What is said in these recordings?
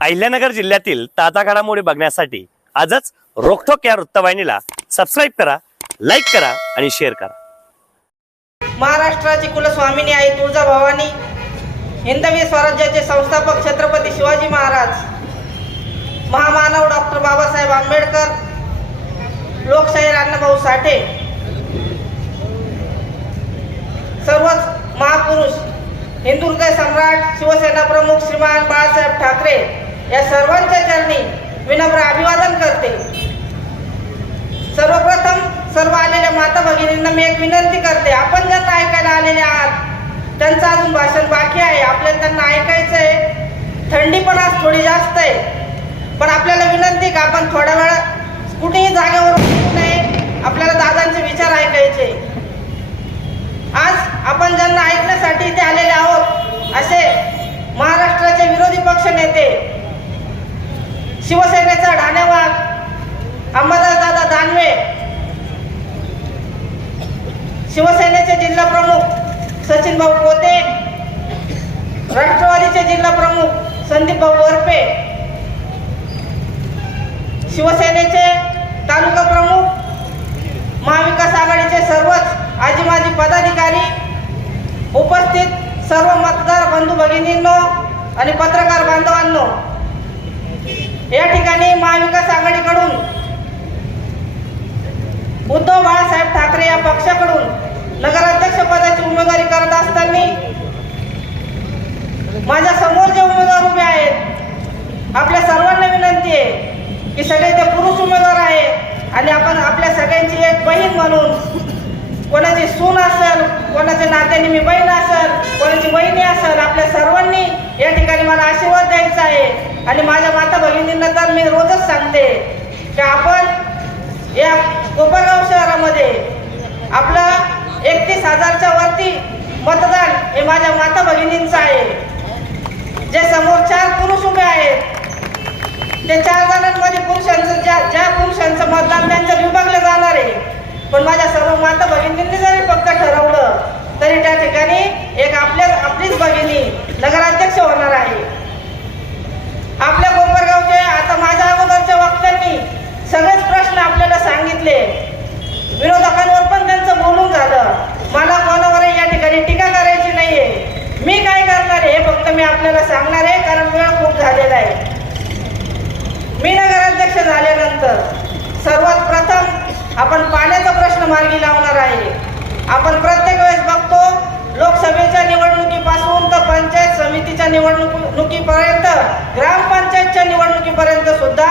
अहिल्यानगर जिल्ह्यातील ताजा घडामोडी बघण्यासाठी आजच रोखोक या वृत्तवाहिनीला सबस्क्राईब करा, लाईक करा आणि शेअर करा। महाराष्ट्राची कुलस्वामिनी आई तुळजाभवानी, हिंदवी स्वराज्याचे संस्थापक छत्रपती शिवाजी महाराज, महामानव डॉक्टर बाबासाहेब आंबेडकर, लोकशाहीर अण्णाभाऊ साठे, सर्वच महापुरुष, हिंदू हृदय सम्राट, शिवसेना प्रमुख श्रीमान बाळासाहेब ठाकरे या सर्वांच्या चरणी विनम्र अभिवादन करते। सर्वप्रथम सर्व आलेल्या माता भगिनींना मी एक विनंती करते, आपण ज्यांना ऐकायला आलेले आहात त्यांचं अजून भाषण बाकी आहे, आपल्याला त्यांना ऐकायचं आहे। थंडी पण आज थोडी जास्त आहे, पण आपल्याला विनंती का आपण थोडा वेळ कुठेही जागेवर बसू नये, आपल्याला दादांचे विचार ऐकायचे। आज आपण ज्यांना ऐकण्यासाठी इथे आलेले आहोत असे महाराष्ट्राचे विरोधी पक्ष नेते, शिवसेनेचा ढाणेवाग अंबादासदादा दानवे, शिवसेनेचे जिल्हा प्रमुख सचिन भाऊ पोते, राष्ट्रवादीचे जिल्हा प्रमुख संदीप भाऊ वरपे, शिवसेनेचे तालुका प्रमुख, महाविकास आघाडीचे सर्वच आजी माजी पदाधिकारी, उपस्थित सर्व मतदार बंधू भगिनींनो आणि पत्रकार बांधवांनो, या ठिकाणी महाविकास आघाडीकडून उद्धव बाळासाहेब ठाकरे या पक्षाकडून नगराध्यक्ष पदाची उमेदवारी करत असताना माझ्या समोर जे उमेदवार उभे आहेत, आपल्या सर्वांना विनंती आहे की सगळे ते पुरुष उमेदवार आहे आणि आपण आपल्या सगळ्यांची एक बहीण म्हणून, कोणाची सून असेल, कोणाच्या नात्याने मी बहीण असेल, कोणाची बहिणी असेल, आपल्या सर्वांनी या ठिकाणी मला आशीर्वाद द्यायचा आहे। आणि माझ्या माता भगिनींना तर मी रोजच सांगते की आपण या कोपरगाव शहरामध्ये आपलं 31,000च्या वरती मतदान हे माझ्या माता भगिनींचं आहे। जे समोर 4 पुरुष उभे आहेत, ते 4 जणांमध्ये पुरुषांचं ज्या पुरुषांचं मतदान त्यांच्या विभागलं जाणार आहे, पण माझ्या सर्व माता भगिनींनी जरी फक्त ठरवलं तरी त्या ठिकाणी एक आपलीच भगिनी नगराध्यक्ष होणार आहे। आपल्या कोपरगावचे आता माझ्या अगोदरच्या वक्त्यांनी सगळेच प्रश्न आपल्याला सांगितले, विरोधकांवर पण त्यांचं बोलून झालं, मला कोणावरही या ठिकाणी टीका करायची नाहीये। मी काय करणार आहे हे फक्त मी आपल्याला सांगणार आहे, कारण वेळ खूप झालेला आहे। मी नगराध्यक्ष झाल्यानंतर सर्वात प्रथम आपण पाण्याचा प्रश्न मार्गी लावणार आहे। आपण प्रत्येक वेळेस बघतो, लोकसभेच्या निवडणुकीपासून तर पंचायत समितीच्या निवडणुकीपर्यंत, ग्रामपंचायतच्या निवडणुकीपर्यंत सुद्धा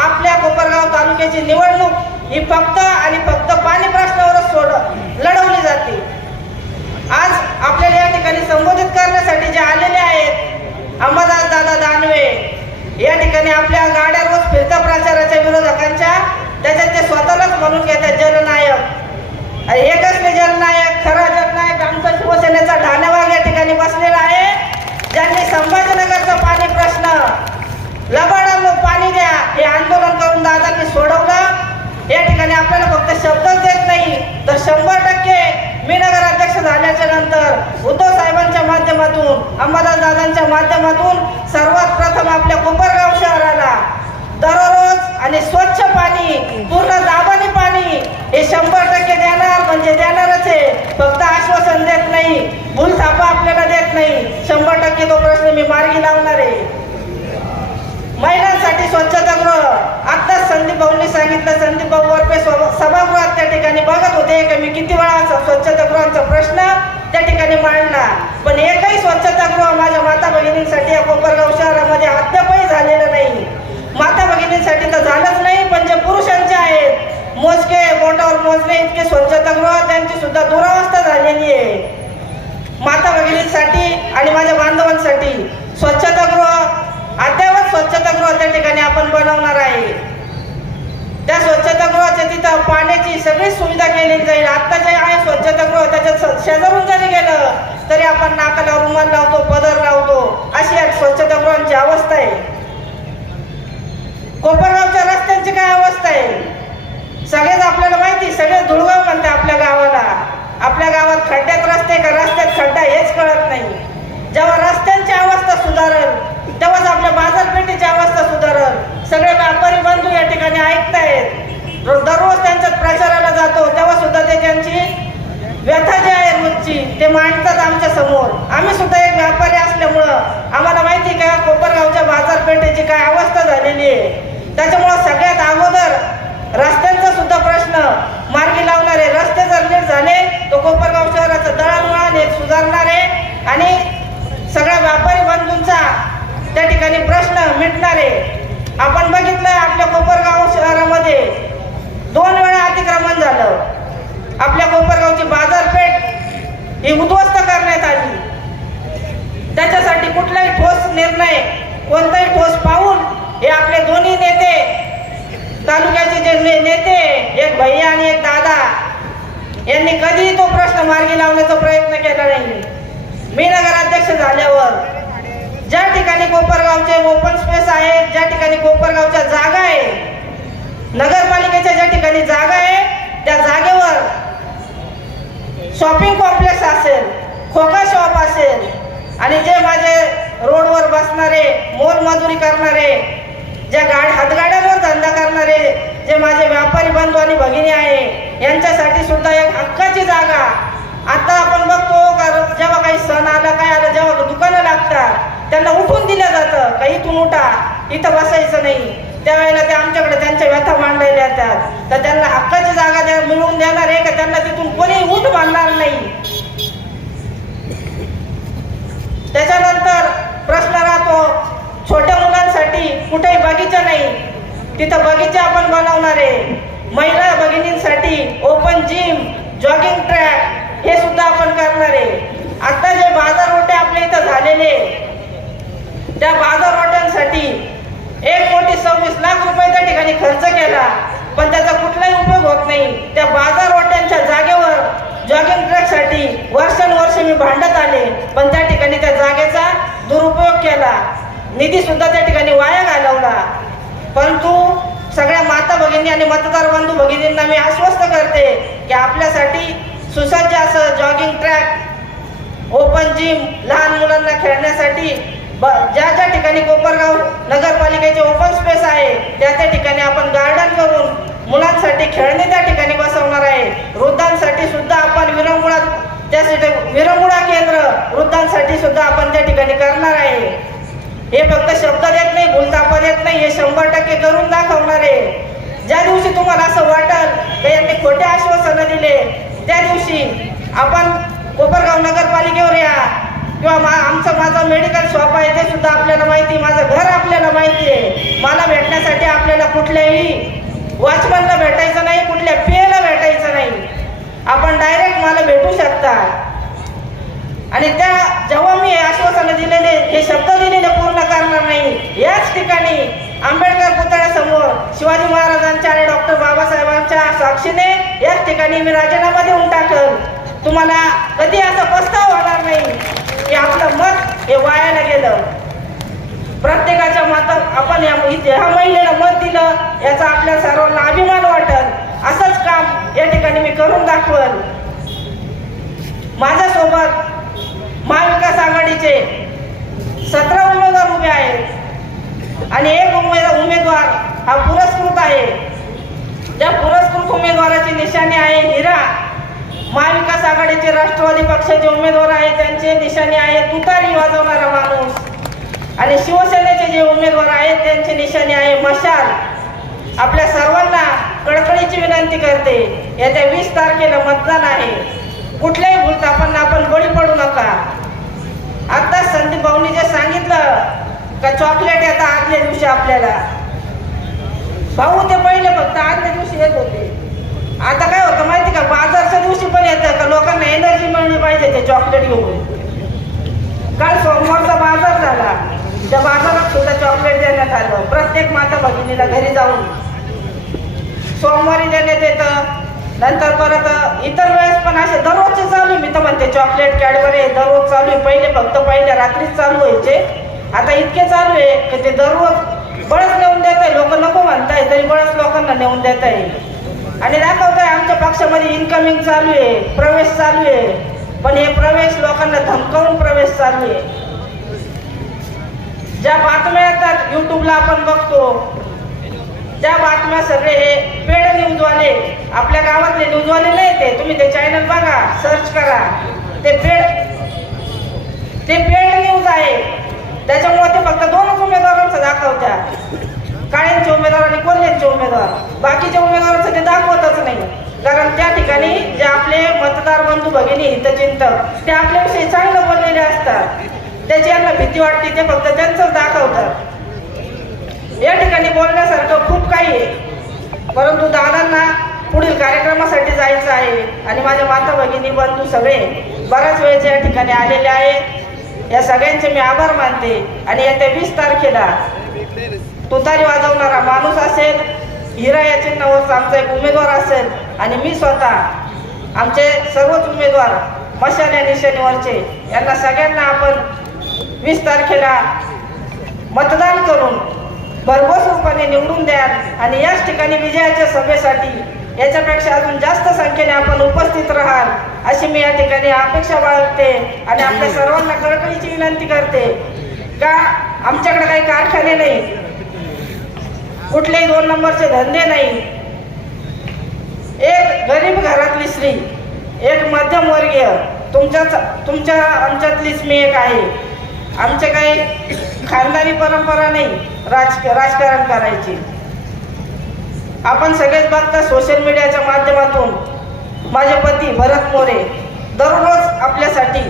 आपल्या कोपरगाव तालुक्याची निवडणूक ही फक्त आणि फक्त पाणी प्रश्नावरच लढवली जाते। आज आपल्याला या ठिकाणी संबोधित करण्यासाठी जे आलेले आहेत अंबादासदादा दानवे, या ठिकाणी आपल्या गाड्या रोज फिरत्या प्रचाराच्या विरोधकांच्या, त्याच्यात ते स्वतःलाच म्हणून घेतात जननायक। हे कसले जननायक? खरा जननायक आमचा शिवसेनेचा ढाणेवाग या ठिकाणी बसलेला आहे, ज्यांनी संभाजीनगरचा पाणी प्रश्न लबाडांनो पाणी द्या हे आंदोलन करून दादांनी सोडवलं। या ठिकाणी आपल्याला फक्त शब्दच देत नाही तर 100% मी नगराध्यक्ष झाल्याच्या नंतर उद्धव साहेबांच्या माध्यमातून, अंबादासदादांच्या माध्यमातून सर्वात प्रथम आपल्या कोपरगाव शहराला दररोज आणि स्वच्छ पाणी, पूर्ण दाबानी पाणी हे 100% देणार म्हणजे देणारच आहे। फक्त आश्वासन देत नाही, भूलथापा आपल्याला देत नाही, 100% तो प्रश्न मी मार्गी लावणार आहे। महिलांसाठी स्वच्छतागृह, आत्ताच संदीप भाऊंनी सांगितलं, संदीप भाऊ वरपे सभागृहात त्या ठिकाणी बघत होते की मी किती वेळा स्वच्छतागृहांचा प्रश्न त्या ठिकाणी मांडला, पण एकही स्वच्छतागृह माझ्या माता भगिनींसाठी या कोपरगाव शहरामध्ये अद्यापही झालेलं नाही। माता भगिनींसाठी तर झालंच नाही, पण जे पुरुषांचे आहेत मोजके, बोटावर मोजणे इतके स्वच्छतागृह, त्यांची सुद्धा दुरावस्था झालेली आहे। माता भगिनींसाठी आणि माझ्या बांधवांसाठी स्वच्छतागृह, अद्यावत स्वच्छतागृह त्या ठिकाणी आपण बनवणार आहे। त्या स्वच्छतागृहाच्या तिथं पाण्याची सगळी सुविधा केली जाईल। आता जे आहे स्वच्छतागृह, त्याच्यात शेजारून जरी गेलं तरी आपण नाकाला रुमाल लावतो, पदर लावतो, अशी या स्वच्छतागृहांची अवस्था आहे। कोपरगावच्या रस्त्यांची काय अवस्था आहे सगळेच आपल्याला माहिती, सगळे धुळगाव म्हणते आपल्या गावाला। आपल्या गावात खड्ड्यात रस्ते का रस्त्यात खड्डा हेच कळत नाही। जेव्हा रस्त्यांची अवस्था सुधारेल तेव्हाच आपल्या बाजारपेठेची दररोज त्यांच्या प्रचाराला जातो तेव्हा सुद्धा ते त्यांची व्यथा जी आहे रोजची ते मांडतात आमच्या समोर. आम्ही सुद्धा एक व्यापारी असल्यामुळं आम्हाला माहिती का कोपरगावच्या बाजारपेठेची काय अवस्था झालेली आहे. त्याच्यामुळं सगळ्यात अगोदर रस्त्यांचा सुद्धा प्रश्न मार्गी लावणारे, रस्ते जर नीट झाले तो कोपरगाव शहराचं दळणवळण हे सुधारणार आहे आणि सगळ्या व्यापारी बंधूंचा त्या ठिकाणी प्रश्न मिटणार आहे. आपण बघितलं आपल्या कोपरगाव शहरामध्ये 2 वेळा अतिक्रमण झालं. आपल्या कोपरगावची बाजारपेठ ही उद्ध्वस्त करण्यात आली. त्याच्यासाठी कुठलाही ठोस निर्णय, कोणताही ठोस पाऊल हे आपले दोन्ही नेते, तालुक्याचे जे नेते, एक भैया आणि एक दादा, यांनी कधीही तो प्रश्न मार्गी लावण्याचा प्रयत्न केला नाही. मी नगराध्यक्ष झाल्यावर ज्या ठिकाणी कोपरगावचे ओपन स्पेस आहे, ज्या ठिकाणी कोपरगावच्या जागा आहे, नगरपालिकेच्या ज्या ठिकाणी जागा आहे त्या जागेवर शॉपिंग कॉम्प्लेक्स असेल, खोका शॉप असेल आणि जे माझे रोडवर बसणारे, मोलमजुरी करणारे, ज्या हातगाड्यांवर धंदा करणारे जे माझे व्यापारी बंधू आणि भगिनी आहे यांच्यासाठी सुद्धा एक हक्काची जागा. आता आपण बघतो का जेव्हा काही सण आला, काय आलं, जेव्हा दुकानं लागतात त्यांना उठून दिलं जातं का इथून उठा, इथं बसायचं नाही. त्यावेळेला ते आमच्याकडे त्यांच्या व्यथा मांडलेल्या असतात. तर त्यांना हक्काची जागा मिळवून देणार आहे का त्यांना तिथून कोणी उठ मानणार नाही. त्याच्यानंतर प्रश्न राहतो छोट्या मुलांसाठी कुठेही बगीचा नाही, तिथं बगीचा आपण बनवणार आहे. महिला भगिनींसाठी ओपन जिम, जॉगिंग ट्रॅक हे सुद्धा आपण करणार आहे. आता जे बाजारवटे आपल्या इथं झालेले त्या बाजारवट्यांसाठी 1,26 लाख रुपये त्या ठिकाणी खर्च केला, पण त्याचा कुठलाही उपयोग होत नाही. त्या बाजारवट्यांच्या जागेवर जॉगिंग ट्रॅकसाठी वर्षानुवर्ष मी भांडत आले, पण त्या ठिकाणी त्या जागेचा दुरुपयोग केला, निधी सुद्धा त्या ठिकाणी वाया घालवला. परंतु सगळ्या माता भगिनी आणि मतदार बंधू भगिनींना मी आश्वस्त करते की आपल्यासाठी सुसज्ज असं जॉगिंग ट्रॅक, ओपन जिम, लहान मुलांना खेळण्यासाठी ज्या ज्या ठिकाणी कोपरगाव नगरपालिकेचे ओपन स्पेस आहे त्या ठिकाणी आपण गार्डन करून मुलांसाठी खेळणे त्या ठिकाणी बसवणार आहे. वृद्धांसाठी सुद्धा आपण विरंगुळा केंद्र वृद्धांसाठी सुद्धा आपण त्या ठिकाणी करणार आहे. हे फक्त शब्द देत नाही, भूलथापा देत नाही, हे 100% करून दाखवणार आहे. ज्या दिवशी तुम्हाला असं वाटल की यांनी खोटे आश्वासनं दिले त्या दिवशी आपण कोपरगाव नगरपालिकेवर या किंवा माझं मेडिकल शॉप आहे ते सुद्धा आपल्याला माहिती, माझं घर आपल्याला माहिती आहे. मला भेटण्यासाठी आपल्याला कुठल्याही वॉचमॅनला भेटायचं नाही, कुठल्या पीएला भेटायचं नाही, आपण डायरेक्ट मला भेटू शकता. आणि त्या जेव्हा मी आश्वासनं दिलेले, हे शब्द दिलेले पूर्ण करणार नाही, याच ठिकाणी आंबेडकर पुतळ्यासमोर शिवाजी महाराजांच्या आणि डॉक्टर बाबासाहेबांच्या साक्षीने याच ठिकाणी मी राजीनामा देऊन टाकल. तुम्हाला कधी असा पस्ताव होणार नाही की आपलं मत हे वायाला गेलं. प्रत्येकाच्या मतात आपण ह्या महिलेला मत दिलं याचा आपल्या सर्वांना अभिमान वाटल. असंच काम या ठिकाणी मी करून दाखवल. माझ्यासोबत महाविकास आघाडीचे 17 उमेदवार उभे आहेत आणि एक उमेदवार हा पुरस्कृत आहे. त्या पुरस्कृत उमेदवाराची निशाणी आहे हिरा. महाविकास आघाडीचे राष्ट्रवादी पक्षाचे उमेदवार आहेत त्यांचे निशाणी आहे तुतारी वाजवणारा माणूस. आणि शिवसेनेचे जे उमेदवार आहेत त्यांची निशाणी आहे मशाल. आपल्या सर्वांना कळकळीची विनंती करते, येत्या 20 तारखेला मतदान आहे. कुठल्याही भूलथापांना आपण बळी पडू नका. आता संदीप भाऊनी जे सांगितलं का चॉकलेट येतात आदल्या दिवशी आपल्याला, भाऊ ते पहिले फक्त आदल्या दिवशी येत होते. आता काय होतं माहिती का, बाजारच्या दिवशी पण येतं का लोकांना एनर्जी मिळली पाहिजे ते चॉकलेट घेऊन. काल सोमवारचा बाजार झाला, त्या बाजारात सुद्धा चॉकलेट देण्यात आलं प्रत्येक माता भगिनीला घरी जाऊन. सोमवारी देण्यात येतं, नंतर परत इतर वेळेस पण असे दररोजचे चालू. मी तर म्हणते चॉकलेट कॅडबरी दररोज चालू आहे. पहिल्या रात्रीच चालू व्हायचे, आता इतके चालू आहे की ते दररोज बळच नेऊन देत आहे. लोक नको म्हणताय तरी बळच लोकांना नेऊन देत आहे आणि दाखवत आहे आमच्या पक्षामध्ये इन्कमिंग चालू आहे, प्रवेश चालू आहे. पण हे प्रवेश लोकांना धमकावून प्रवेश चालू आहे. ज्या बातम्या येतात युट्यूबला आपण बघतो त्या बातम्या सगळे हे पेड न्यूजवाले, आपल्या गावातले न्यूजवाले नाही ते, तुम्ही ते चॅनल बघा, सर्च करा, ते पेड न्यूज आहे. त्याच्यामुळे ते फक्त 2च उमेदवारांचं दाखवतात, काळ्यांचे उमेदवार आणि कोल्ह्यांचे उमेदवार. बाकीच्या उमेदवारांचं ते दाखवतच नाही. कारण त्या ठिकाणी जे आपले मतदार बंधू भगिनी हितचिंतक ते आपल्याविषयी चांगलं बोललेले असतात, त्याची यांना भीती वाटते, ते फक्त त्यांचंच दाखवतात. या ठिकाणी बोलण्यासारखं खूप काही आहे, परंतु दादांना पुढील कार्यक्रमासाठी जायचं आहे आणि माझ्या माता भगिनी बंधू सगळे बऱ्याच वेळेचे या ठिकाणी आलेले आहेत. या सगळ्यांचे मी आभार मानते. आणि येत्या 20 तारखेला तुतारी वाजवणारा माणूस असेल, हिरा या चिन्हावरचा आमचा एक उमेदवार असेल आणि मी स्वतः, आमचे सर्वच उमेदवार मशाल या निशाणीवरचे, यांना सगळ्यांना आपण 20 तारखेला मतदान करून भरघोस रूपाने निवडून द्याल. आणि याच ठिकाणी विजयाच्या सभेसाठी याच्यापेक्षा अजून जास्त संख्येने आपण उपस्थित राहाल अशी मी या ठिकाणी अपेक्षा बाळगते. आणि आपल्या सर्वांना कळकळीची विनंती करते का आमच्याकडे काही कारखाने नाही, कुठलेही 2 नंबरचे धंदे नाही. एक गरीब घरातली स्त्री, एक मध्यमवर्गीय, तुमच्या आमच्यातलीच मी एक आहे. आमचे काही खानदानी परंपरा नाही राजकारण करायची. आपण सगळेच बघता सोशल मीडियाच्या माध्यमातून माझे पती भरत मोरे दररोज आपल्यासाठी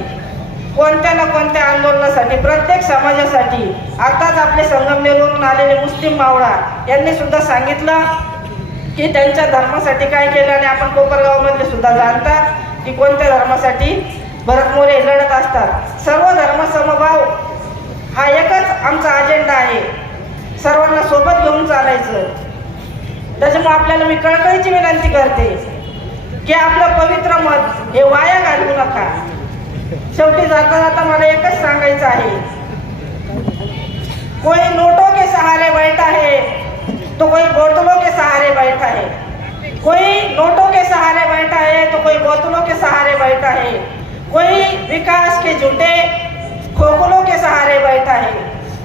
कोणत्या ना कोणत्या आंदोलनासाठी, प्रत्येक समाजासाठी, आताच आपले संगमनेरवरून आलेले मुस्लिम मावळा यांनी सुद्धा सांगितलं की त्यांच्या धर्मासाठी काय केलं. आणि आपण कोपरगावमधले सुद्धा जाणतात की कोणत्या धर्मासाठी भरत मोरे लढत असतात. सर्व धर्म समभाव हा एकच आमचा अजेंडा आहे, सर्वांना सोबत घेऊन चालायचं. त्याच्यामुळे आपल्याला मी कळकळीची विनंती करते की आपलं पवित्र मत हे वाया घालवू नका. शेवटी जाता जाता मला एकच सांगायचं आहे, कोई नोटों के सहारे बैठा है तो कोई बोतलों के सहारे बैठा है, कोई नोटों के सहारे बैठा है तो कोई बोतलों के सहारे बैठा है, कोई विकास के झूठे खोखलों के सहारे बैठा है,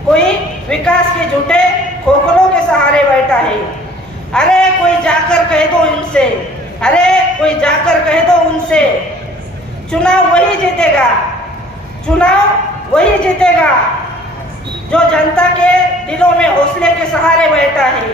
कोई विकास के झूठे खोखलों के सहारे बैठा है. अरे कोई जाकर कह दो इनसे, अरे कोई जाकर कह दो उनसे, चुनाव वही जीतेगा, चुनाव वही जीतेगा जो जनता के दिलों में हौसले के सहारे बैठा है.